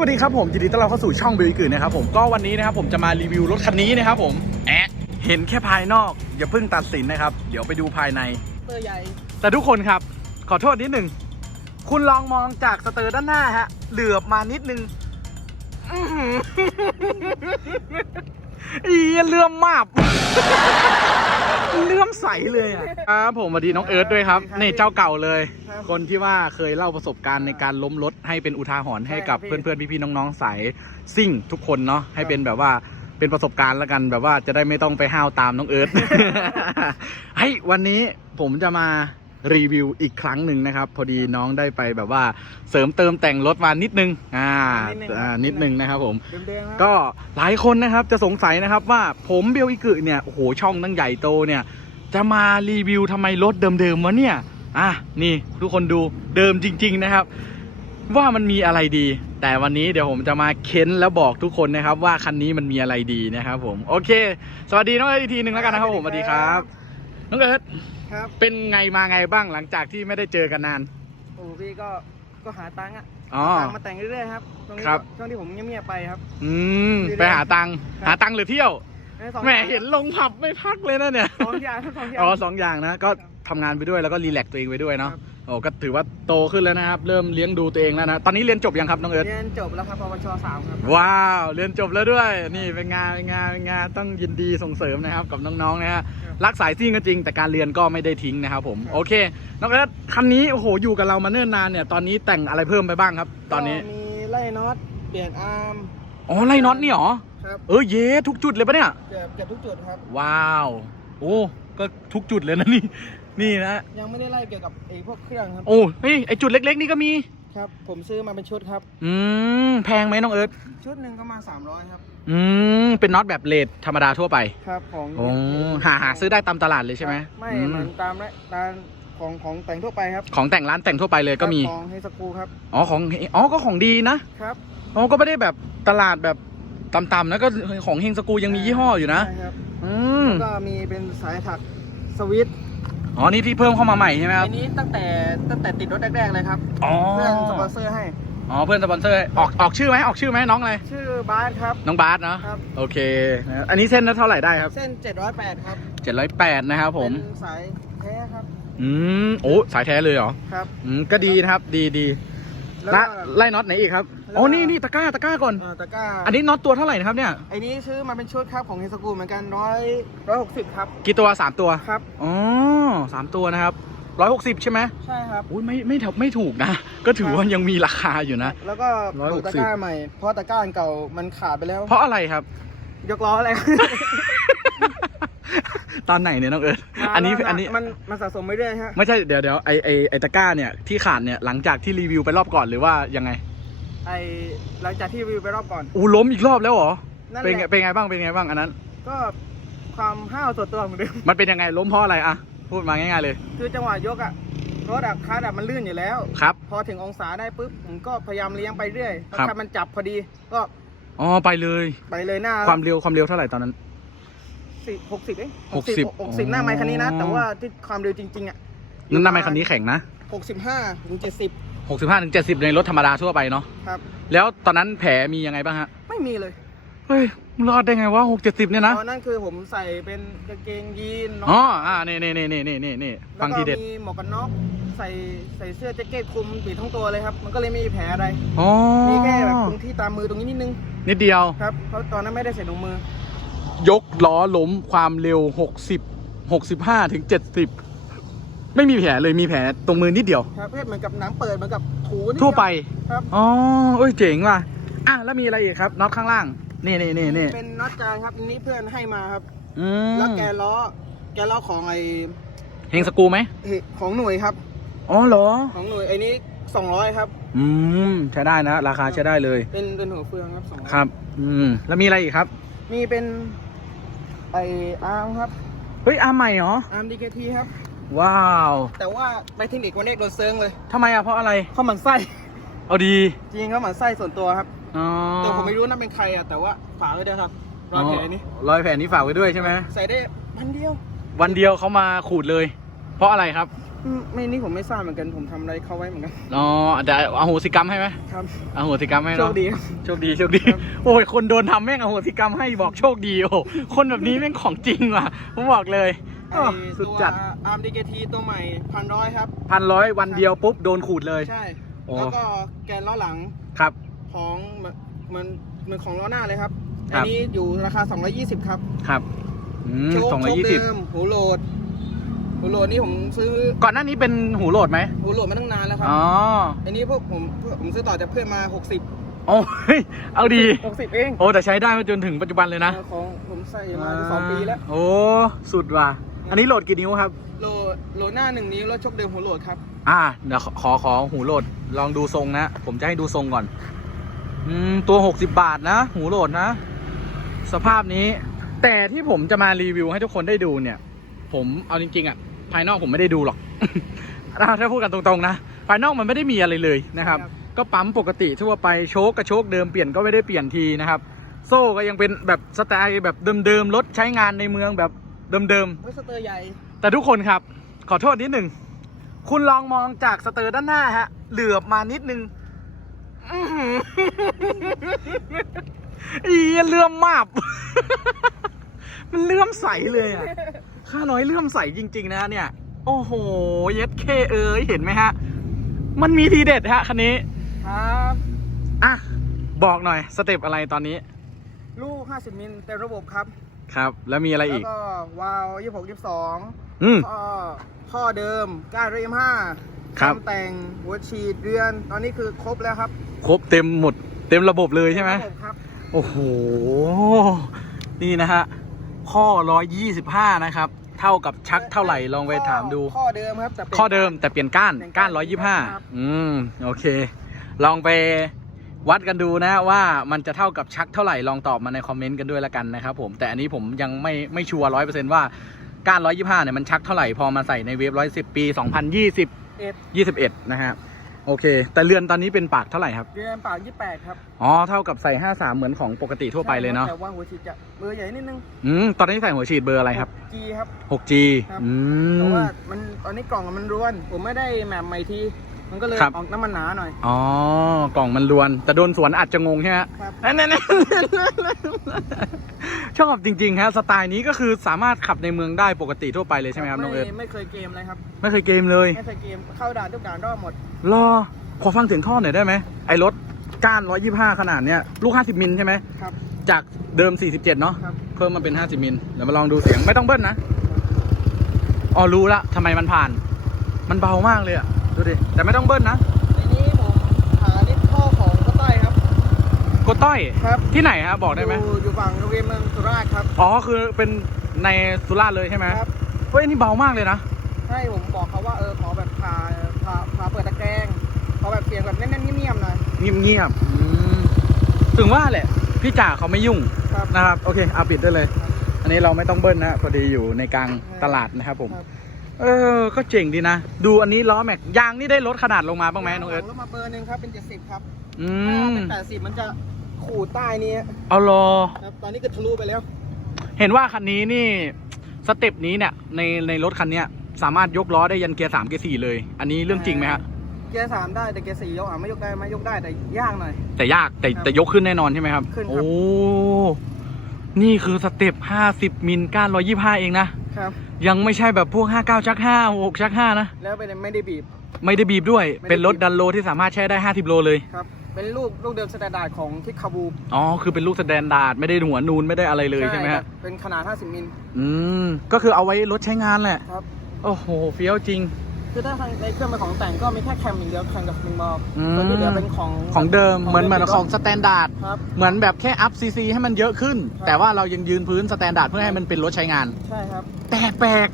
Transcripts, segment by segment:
สวัสดีครับผมยินดีต้อนรับเข้าสู่ช่องบิวกืนนะครับผมก็วันนี้นะครับผมจะมารีวิวรถคันนี้นะครับผมแอะเห็นแค่ภายนอก อย่าเพิ่งตัดสินนะครับ เดี๋ยวไปดูภายในเบอร์ใหญ่ แต่ทุกคนครับ ขอโทษนิดหนึ่งคุณลองมองจากสเตอร์ด้านหน้าฮะ เหลือบมานิดนึงอื้อหืออีเลื่อมมาก เลื่อมใสเลยอะครับผมสวัสดีน้องเอิร์ธด้วยครับนี่เจ้าเก่าเลย คนที่ว่าเคยเล่าประสบการณ์ในการล้มรถให้เป็นอุทาหรณ์ให้กับเพื่อนๆพี่ๆน้องๆสายซิ่งทุกคนเนาะให้เป็นแบบว่าเป็นประสบการณ์แล้วกันแบบว่าจะได้ไม่ต้องไปห้าวตามน้องเอิร์ธ เฮ้ยวันนี้ผมจะมา รีวิวอีกครั้งหนึ่งนะครับ พอดีน้องได้ไปแบบว่าเสริมเติมแต่งรถมานิดนึงอ่าอ่านิดนึงนะครับผมเดิมๆครับก็หลายคนนะครับจะสงสัยนะครับว่าผมเบลอิกึเนี่ยโอ้โหช่องตั้งใหญ่โตเนี่ย จะมารีวิวทำไมรถเดิมๆวะเนี่ยอะนี่ทุกคนดูเดิมจริง ๆนะครับ ว่ามันมีอะไรดี แต่วันนี้เดี๋ยวผมจะมาเค้นแล้วบอกทุกคนนะครับ ว่าคันนี้มันมีอะไรดีนะครับผมโอเค สวัสดีน้องเอิร์ธอีกทีหนึ่งแล้วกันนะครับผมสวัสดีครับ น้องเอิร์ธครับ เป็นไงมาไงบ้างหลังจากที่ไม่ได้เจอกันนาน โอ้พี่ก็ก็หาตังค์อะอ๋อ หาตังค์มาแต่งเรื่อยๆครับช่วงนี้ครับ ช่วงที่ผมเงียบๆไปครับ อืมไปหาตังค์ครับ หาตังค์หรือเที่ยวสองแหมเห็นลงผับไม่พักเลยนะเนี่ยสองอย่างครับสองอย่าง อ๋อสองอย่างนะก็ทำงานไปด้วยแล้วก็รีแลกซ์ตัวเองไปด้วยเนาะครับ โอ้ก็ถือว่าโตขึ้นแล้วนะครับ เริ่มเลี้ยงดูตัวเองแล้วนะ ตอนนี้เรียนจบยังครับน้องเอิร์ธเรียนจบแล้วครับปวชสามครับ ว้าว เรียนจบแล้วด้วย นี่เป็นงานเป็นงานเป็นงานต้องยินดีส่งเสริมนะครับกับน้องๆนะฮะครับรักสายซิ่งก็จริงแต่การเรียนก็ไม่ได้ทิ้งนะครับผมครับโอเค น้องเอิร์ธคันนี้โอ้โหอยู่กับเรามาเนิ่นนานเนี่ย ตอนนี้แต่งอะไรเพิ่มไปบ้างครับ ตอนนี้ก็มีไล่น็อต เปลี่ยนอาร์ม อ๋อไล่น็อตนี่เหรอ ครับ เออเย้ทุกจุดเลยปะเนี่ยเกือบเกือบทุกจุดครับ ว้าว โอ้ ก็ทุกจุดเลยนะนี่ นี่นะยังไม่ได้ไล่เกี่ยวกับไอ้พวกเครื่องครับ โอ้เฮ้ยไอจุดเล็ก ๆ นี่ก็มี ครับ ผมซื้อมาเป็นชุดครับ อืมแพงไหมน้องเอิร์ธชุดหนึ่งก็มา 300 ครับ อืมเป็นน็อตแบบเลดธรรมดาทั่วไปครับของโอ้หาหาซื้อได้ตามตลาดเลยใช่ไหมไม่อืเหมือนตามและตามของของแต่งทั่วไปครับของแต่งร้านแต่งทั่วไปเลยก็มี ของเฮสกูครับ อ๋อของอ๋อก็ของดีนะครับอ๋อก็ไม่ได้แบบตลาดแบบต่ำๆนะก็ของเฮงสกูยังมียี่ห้ออยู่นะ ใช่ครับอืมก็มีเป็นสายถักสวิตช์ อ๋อนี่ที่เพิ่มเข้ามาใหม่ใช่ไหมครับอันนี้ตั้งแต่ตั้งแต่ติดรถแรกๆเลยครับ อ๋อเพื่อนสปอนเซอร์ให้ อ๋อเพื่อนสปอนเซอร์ออกออกชื่อไหมออกชื่อไหมน้องอะไรชื่อบาสครับ น้องบาสเนาะครับ โอเคนะอันนี้เส้นละเท่าไหร่ได้ครับเส้น 708 ครับ708นะครับผม เป็นสายแท้ครับ อืมโอ้สายแท้เลยเหรอครับ อืมก็ดีนะครับ ดีดี แล้วละก็ ไล่น็อตไหนอีกครับแล้วก็ อ๋อนี่นี่ตะกร้าตะกร้าก่อน เอ่อตะกร้าอันนี้น็อตตัวเท่าไหร่นะครับเนี่ย ไอ้นี้ซื้อมาเป็นชุดครับของเฮสกูเหมือนกันร้อยร้อยหกสิบครับกี่ตัวสามตัว ครับ อ๋อสามตัวนะครับร้อยหกสิบใช่ไหมใช่ครับ อุ้ยไม่ไม่ถูกไม่ถูกนะ ก็ถือว่ายังมีราคาอยู่นะ แล้วก็160ของตะกร้าใหม่เพราะตะกร้าอันเก่ามันขาดไปแล้วเพราะอะไรครับ ยกล้ออะไร ตอนไหนเนี่ยน้องเอิร์ธอันนี้มาแล้วอันนี้มันมันสะสมไปเรื่อยฮะไม่ใช่เดี๋ยวเดี๋ยวไอไอไอตะกร้าเนี่ยที่ขาดเนี่ยหลังจากที่รีวิวไปรอบก่อนหรือว่ายังไง ไอหลังจากที่รีวิวไปรอบก่อนอู้ล้มอีกรอบแล้วเหรอนั่นเป็นแหไงละเป็นไงบ้างเป็นไงบ้างอันนั้น ก็ความห้าวส่วนตัวเหมือนเดิมมันเป็นยังไงล้มเพราะอะไรอะพูดมาง่ายๆเลยคือจังหวะยกอะรถอะคาร์ดอะมันลื่นอยู่แล้ว ครับ พอถึงองศาได้ปุ๊บผมก็พยายามเลี้ยงไปเรื่อยครับ ถ้ามันจับพอดีก็อ๋อไปเลย ไปเลยหน้าความเร็วความเร็วเท่าไหร่ตอนนั้น สิหกสิบเองหกสิบหกสิบหน้าไมค์คันนี้นะอ๋อแต่ว่าที่ความเร็วจริงๆอะนั่นทำไมคันนี้แข็งนะหกสิบห้าถึงเจ็ดสิบ65ถึง70ในรถธรรมดาทั่วไปเนาะครับแล้วตอนนั้นแผลมียังไงบ้างฮะ ไม่มีเลยเฮ้ยรอดได้ไงวะ6 70เนี่ยนะตอนนั้นคือผมใส่เป็นกางเกงยีนเนาะอ๋ออ่านี่นี่นี่นี่นี่นี่แล้ฟัวงก็ทีเด็ดมีหมวกกันน็อกใส่ใส่เสื้อแจ็คเก็ตคลุมปิดทั้งตัวเลยครับ มันก็เลยไม่มีแผลอะไรอ๋อมีแค่แบบตรงที่ตามมือตรงนี้นิดนึง นิดเดียวครับเพราะตอนนั้นไม่ได้ใส่ถุงมือ ยกล้อล้มความเร็ว 60 65 ถึง 70 ไม่มีแผลเลยมีแผลตรงมือนิดเดียว ครับเพื่อเหมือนกับหนังเปิดเหมือนกับถูนิดเดียวทั่วไปครับอ๋อเอ้ยเจ๋งว่ะอะแล้วมีอะไรอีกครับน็อตข้างล่าง นี่นี่นี่นี่เป็นน็อตจานครับอันนี้เพื่อนให้มาครับอืมแล้วแกล้อ แกล้อของไอเฮงสกรูไหมเฮ้ยของหน่วยครับอ๋อเหรอ ของหน่วยไอ้นี้200ครับ อืมใช้ได้นะ ราคาใช้ได้เลย เป็นเป็นหัวเฟืองครับ200ครับ อืมแล้วมีอะไรอีกครับ มีเป็น ไออาร์มครับ เฮ้ยอาร์มใหม่เหรอ อาร์มดีเคทีครับ ว้าว แต่ว่าไปเทคนิควันนี้โดนเซิงเลยทำไมอะเพราะอะไรเขาหมันไส้ เอาดี จริงเขาหมันไส้ส่วนตัวครับอ๋อแต่ผมไม่รู้นั่นเป็นใครอะแต่ว่าฝากไว้ด้วยครับรอยแผลนี้รอยแผลนี้ฝากไว้ด้วยใช่ไหมใส่ได้พันเดียว วันเดียวเขามาขูดเลย เพราะอะไรครับอืม ไม่นี่ผมไม่ทราบเหมือนกันผมทำอะไรเขาไว้เหมือนกัน อ๋อแต่เอาโหสิกรรมให้ไหมครับเอาโหสิกรรมให้โชเนาะคดีครับ โชคดีโชคดีโอ้ยคนโดนทำแม่งเอาโหสิกรรมให้บอกโชคดีโอ้โหคนแบบนี้แม่งของจริงว่ะผมบอกเลยไอ้อ้อสุดตัวจัดอาร์มดีเกทีตัวใหม่พันร้อยครับ พันร้อยวันเดียวปุ๊บโดนขูดเลย ใช่ โอ้ แล้วก็แกนล้อหลังครับ ของเหมือนเหมือนเหมือนของล้อหน้าเลยครับ ครัอับนนี้อยู่ราคา 220 ครับครับอืมโชคสองร้อยโชคยี่สิบเดิมหูโหลด หูโหลดนี่ผมซื้อก่อนหน้านี้เป็นหูโหลดไหมหูโหลดมาตั้งนานแล้วครัอ๋ออันนี้พวกผมผมซื้อต่อจากเพื่อนมา60โอ้ยเอาดี60เองโอ้แต่ใช้ได้มาจนถึงปัจจุบันเลยนะของผมใส่มาจะสองปีแล้วโอ้สุดว่ะอันนี้โหลดกี่นิ้วครับโหลดโหลดหน้าหนึ่งนิ้วแล้วโชคเดิมหูโหลดครับอ่าเดี๋ยวขอขอขอหูโหลดลองดูทรงนะ ผมจะให้ดูทรงก่อน อืมตัว60บาทนะ หูโหลดนะ สภาพนี้ แต่ที่ผมจะมารีวิวให้ทุกคนได้ดูเนี่ย ผมเอาจริงๆอะ ภายนอกผมไม่ได้ดูหรอก ถ้าพูดกันตรงๆนะ ภายนอกมันไม่ได้มีอะไรเลยนะครับครับก็ปั๊มปกติทั่วไปโชคกับโชคเดิมเปลี่ยนก็ไม่ได้เปลี่ยนทีนะครับ โซ่ก็ยังเป็นแบบสไตล์แบบเดิมๆรถใช้งานในเมืองแบบเดิมๆเฮ้ยสเตอร์ใหญ่ แต่ทุกคนครับ ขอโทษนิดหนึ่งคุณลองมองจากสเตอร์ด้านหน้าฮะ เหลือบมานิดนึงอื้อหืออีเลื่อมมากมันเลื่อมใสเลยอะ ข้าน้อยเลื่อมใสจริง ๆ นะเนี่ย โอ้โห เย็ดเคเอ้ยเห็นไหมฮะ มันมีทีเด็ดฮะคันนี้ ครับอะ บอกหน่อยสเต็ปอะไรตอนนี้ ลูก 50 มิลเต็มระบบครับ ครับ แล้วมีอะไรแล้อีวกก็วาล์ว26 22อืม ท่อท่อเดิมก้านเรียมห้าครับทำแต่งหัวฉีดเรือน ตอนนี้คือครบแล้วครับครบเต็มหมด เต็มระบบเลยใช่ไหม ระบบครับ โอ้โห นี่นะฮะ ข้อ 125 นะครับ เท่ากับชักเท่าไหร่ลองไปถามดู ข้อเดิมครับแต่ป็น ข้อเดิมแต่เปลี่ยนก้าน ก้าน125 อืม โอเค ลองไปวัดกันดูนะว่ามันจะเท่ากับชักเท่าไหร่ลองตอบมาในคอมเมนต์กันด้วยละกันนะครับผม แต่อันนี้ผมยังไม่ไม่ชัวร์ร้อยเปอร์เซ็นต์ว่าก้าน 125 เนี่ยมันชักเท่าไหร่พอมาใส่ในเวฟ110 ปี 2020 เอ็ด21 นะฮะ โอเค แต่เรือนตอนนี้เป็นปากเท่าไหร่ครับเรือนปาก28 ครับอ๋อเท่ากับใส่ 53 เหมือนของปกติทั่วไปเลยเนาะแต่ว่าหัวฉีดจะเบอร์ใหญ่นิดนึงอืมตอนนี้ใส่หัวฉีดเบอร์อะไรครับ G ครับ 6G ครับ อืแต่มว่ามันตอนนี้กล่องมันร่วน ผมไม่ได้แหมมใหม่ที มันก็เลยครับ ออกน้ำมันหนาหน่อย อ๋อ กล่องมันรวน แต่โดนสวนอาจจะงงใช่ไหมฮะครับ นั่นๆชอบจริง ๆ ฮะ สไตล์นี้ก็คือสามารถขับในเมืองได้ปกติทั่วไปเลยใช่ไหมครับน้องเอิร์ธไม่เคยเกมเลยครับ ไม่เคยเกมเลย ไม่เคยเกมเข้าด่านทุกด่านรอบหมด รอ ขอฟังเสียงท่อหน่อยได้ไหม ไอ้รถก้าน 125 ขนาดเนี้ย ลูก 50 มิลใช่ไหม ครับ จากเดิม 47 เนาะ ครับ เพิ่มมาเป็น 50 มิล เดี๋ยวมาลองดูเสียง ไม่ต้องเบิ้ลนะ อ๋อ รู้ละทำไมมันผ่าน มันเบามากเลยอะ ดูดิ แต่ไม่ต้องเบิ้ลนะในนี้ผมหานิดท่อของก็ต้อยครับกดต้อย ครับที่ไหนฮะบอกได้ไหมอยู่อยู่ฝั่งโรงเรียนเมืองสุราษฎร์ครับ อ๋อคือเป็นในสุราษฎร์เลยใช่ไหมครับ เฮ้ยนี่เบามากเลยนะ ให้ผมบอกเขาว่าเออขอแบบพาพาพาเปิดตะแกรงขอแบบเสียงแบบแน่นๆเงียบๆหน่อยเงียบๆอืมถึงว่าแหละ พี่จ่าเขาไม่ยุ่งครับ นะครับ โอเคเอาปิดได้เลย อันนี้เราไม่ต้องเบิ้ลนะพอดีอยู่ในกลางตลาดนะครับผม ครับ เออ ก็เจ๋งดีนะ ดูอันนี้ล้อแม็ก ยางนี่ได้ลดขนาดลงมาบ้างไหมน้องเอิร์ธลดมาเบอร์หนึ่งครับเป็น70ครับอืถ้ามเป็น80มันจะขูดใต้นี้เอารอครับตอนนี้ก็ทะลุไปแล้ว เห็นว่าคันนี้นี่สเต็ปนี้เนี่ยในในรถคันเนี้ยสามารถยกล้อได้ยันเกียร์สามเกียร์สี่เลย อันนี้เรื่องจริงไหมฮะเกียร์สามได้แต่เกียร์สี่ยกอะไม่ยกได้ไหมยกได้แต่ยากหน่อย แต่ยากแต่ครับแต่ยกขึ้นแน่นอนใช่ไหมครับขึ้นครับโอ้นี่คือสเต็ปห้าสิบมิลก้านร้อยี่ห้าเองนะครับ ยังไม่ใช่แบบพวก 59 ชัก 5 6 ชัก 5 นะ แล้วเป็นไม่ได้บีบ ไม่ได้บีบด้วย ไม่ได้บีบ เป็นรถดันโลที่สามารถแช่ได้ 50 โลเลย ครับ เป็นลูกลูกเดิมสแตนดาร์ดของทิศคาบูอ๋อ คือเป็นลูกสแตนดาร์ดไม่ได้หัวนูนไม่ได้อะไรเลยใช่ไหมฮะเป็นขนาด 50 มิล อืม ก็คือเอาไว้รถใช้งานแหละ ครับ โอ้โห เฟี้ยวจริง คือถ้าในเครื่องเป็นของแต่งก็มีแค่แคมอย่างเดียวแคมกับสปริงบอลอืม ส่วนที่เหลือเป็นของของเดิมเหมือนเหมือนของสแตนดาร์ดครับ เหมือนแบบแค่อัพซีซีให้มันเยอะขึ้น ครับ แต่ว่าเรายังยืนพื้นสแตนดาร์ดเพื่อให้มันเป็นรถใช้งาน ใช่ครับแต่แปลก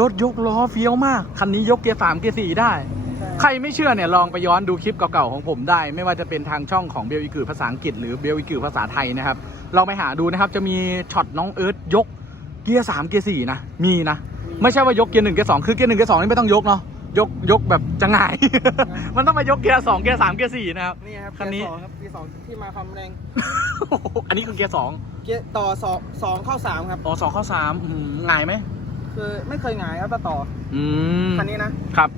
รถยกล้อเฟี้ยวมาก คันนี้ยกเกียร์สามเกียร์สี่ได้ ใช่ใครไม่เชื่อเนี่ยลองไปย้อนดูคลิปเก่าๆของผมได้ ไม่ว่าจะเป็นทางช่องของเบลอีกือภาษาอังกฤษหรือเบลอีกือภาษาไทยนะครับลองไปหาดูนะครับจะมีช็อตน้องเอิร์ธยกเกียร์สามเกียร์สี่นะมีนะ ไม่ใช่ว่ายกเกียร์หนึ่งเกียร์สองคือเกียร์หนึ่งเกียร์สองนี่ไม่ต้องยกเนาะยกยกแบบจะหงาย มันต้องมายกเกียร์สองเกียร์สามเกียร์สี่นะครับนี่ครับคันนี้เกียร์สองครับเกียร์สองที่มาความแรง อันนี้คือเกียร์สองเกียร์ต่อสองสองเข้าสามครับอ๋อสองเข้าสามอืมหงายไหมคือไม่เคยหงายครับต่ออืมคันนี้นะครับ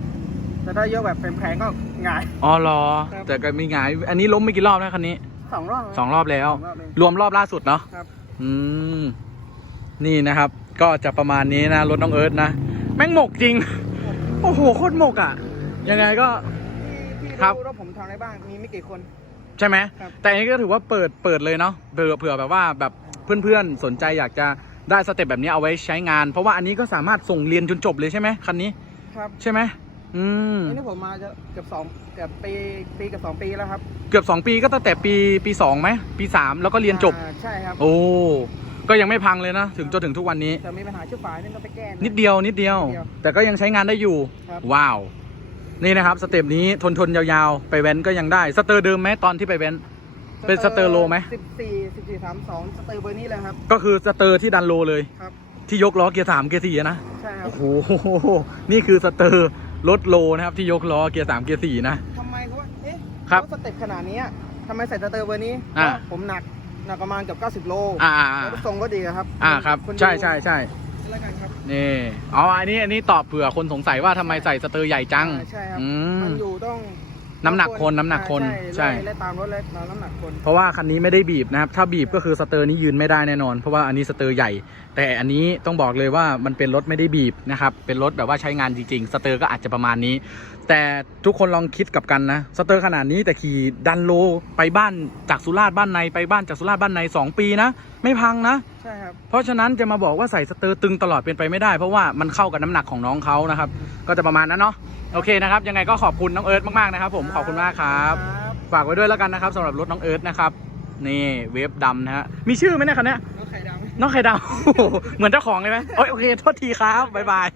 แต่ถ้ายกแบบแพงๆก็หงายอ๋อเหรอครับแต่ก็มีหงาย อันนี้ล้มไม่กี่รอบนะคันนี้สองรอบสองรอบแล้วสองรอบเองรวมรอบล่าสุดเนาะครับ อืมนี่นะครับ ก็จะประมาณนี้นะรถน้องเอิร์ธนะ แม่งหมกจริง โอ้โหโคตรหมกอะ ยังไงก็ที่ที่ครับ รู้ว่าผมทำอะไรบ้าง มีไม่กี่คน ใช่ไหม ครับ แต่อันนี้ก็ถือว่าเปิดเปิดเลยเนาะเผื่อเผื่อแบบว่าแบบเพื่อนๆ สนใจอยากจะได้สเต็ปแบบนี้เอาไว้ใช้งาน เพราะว่าอันนี้ก็สามารถส่งเรียนจนจบเลยใช่ไหมคันนี้ครับใช่ไหมอืม อันนี้ผมมาจะเกือบสองเกือบปีปีกับสองปีแล้วครับเกือบ 2 ปีก็ตั้งแต่ปีปี2ไหมปี 3 แล้วก็เรียนจบ อ่าใช่ครับ โอ้ ก็ยังไม่พังเลยนะ ถึงจนถึงทุกวันนี้ แต่มีปัญหาชื่อฝายนี่ต้องไปแก้ะ นิดเดียวนิดเดียว นิดเดียวแต่ก็ยังใช้งานได้อยู่ ครับ ว้าว นี่นะครับ สเต็ปนี้ทนทนๆยาวๆ ไปแว้นก็ยังได้ สเตอร์เดิมไหมตอนที่ไปแว้น เป็นสเตอร์โลไหม สิบสี่สิบสี่สามสองสเตอร์เบอร์นี้เลยครับ ก็คือสเตอร์ที่ดันโลเลย ครับ ที่ยกล้อเกียร์สามเกียร์สี่อะนะ ใช่ครับโอ้โห นี่คือสเตอร์รถโลนะครับที่ยกล้อเกียร์สามเกียร์สี่นะ ทำไมเขาว่า เอ๊ะครับถสเต็ปขนาดนี้อะทำไมใส่สเตอร์เบอร์นี้อ่าเพราะผมหนักห นักประมาณเกือบ90 โลอ่าอ่าอ่าแล้วทรงก็ดีอะครับ อ่าครับ นดูใช่ใช่ใช่แล้วกันครับนี่อ๋ออันนี้อันนี้ตอบเผื่อคนสงสัยว่าทำไมใส่สเตอร์ใหญ่จังอ่าใช่ครับ อืม มันอยู่ต้อง น้ำหนักคนน้ำหนักคนอ่าใช่ใช่ไล่ตามรถเลยตามน้ำหนักคนเพราะว่าคันนี้ไม่ได้บีบนะครับ ถ้าบีบก็คือสเตอร์นี้ยืนไม่ได้แน่นอน เพราะว่าอันนี้สเตอร์ใหญ่ แต่อันนี้ต้องบอกเลยว่ามันเป็นรถไม่ได้บีบนะครับ เป็นรถแบบว่าใช้งานจริงๆ สเตอร์ก็อาจจะประมาณนี้ แต่ทุกคนลองคิดกลับกันนะ สเตอร์ขนาดนี้แต่ขี่ดันโลไปบ้านจากสุราษฎร์บ้านในไปบ้านจากสุราษฎร์บ้านในสองปีนะ ไม่พังนะ ใช่ครับ เพราะฉะนั้นจะมาบอกว่าใส่สเตอร์ตึงตลอดเป็นไปไม่ได้ เพราะว่ามันเข้ากับน้ำหนักของน้องเขานะครับ ก็จะประมาณนั้นเนาะ โอเคนะครับ ยังไงก็ขอบคุณน้องเอิร์ธมากๆนะครับ ผมขอบคุณมากครับครับฝากไว้ด้วยแล้วกันนะครับสำหรับรถน้องเอิร์ธนะครับนี่เวฟดำนะฮะมีชื่อไหมเนี่ยคันเนี้ยรถไข่ดำน้องไข่ดาว เหมือนเจ้าของเลยไหมโอยโอเคโทษทีครับบ๊ายบาย